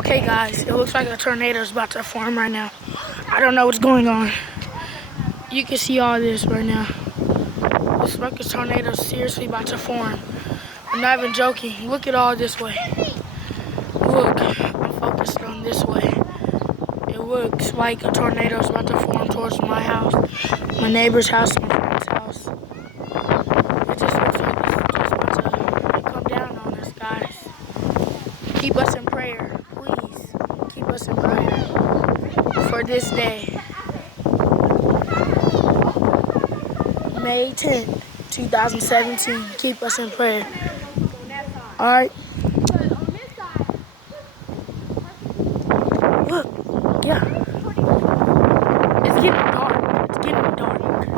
Okay guys, it looks like a tornado is about to form right now. I don't know what's going on. You can see all this right now. Looks like a tornado is seriously about to form. I'm not even joking. Look at all this way. Look, I'm focused on this way. It looks like a tornado is about to form towards my house, my neighbor's house, my friend's house. It just looks like it's just about to come down on us, guys. Keep us in prayer, please. Keep us in prayer for this day. May 10th, 2017. Keep us in prayer. All right. Look, yeah. It's getting dark. It's getting dark.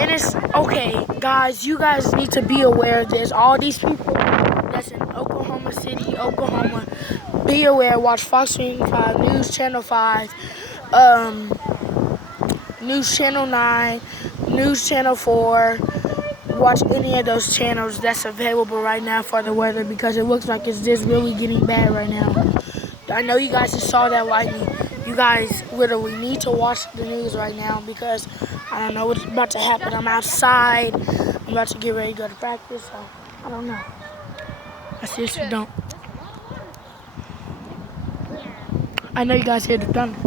And it's okay, guys. You guys need to be aware of this. All these people that's in Oklahoma City, Oklahoma, be aware. Watch Fox 5, News Channel 5, News Channel 9, News Channel 4. Watch any of those channels that's available right now for the weather, because it looks like it's just really getting bad right now. I know you guys just saw that lightning. You guys literally need to watch the news right now, because I don't know what's about to happen. I'm outside. I'm about to get ready to go to practice, so I don't know. I seriously don't. I know you guys hear the thunder.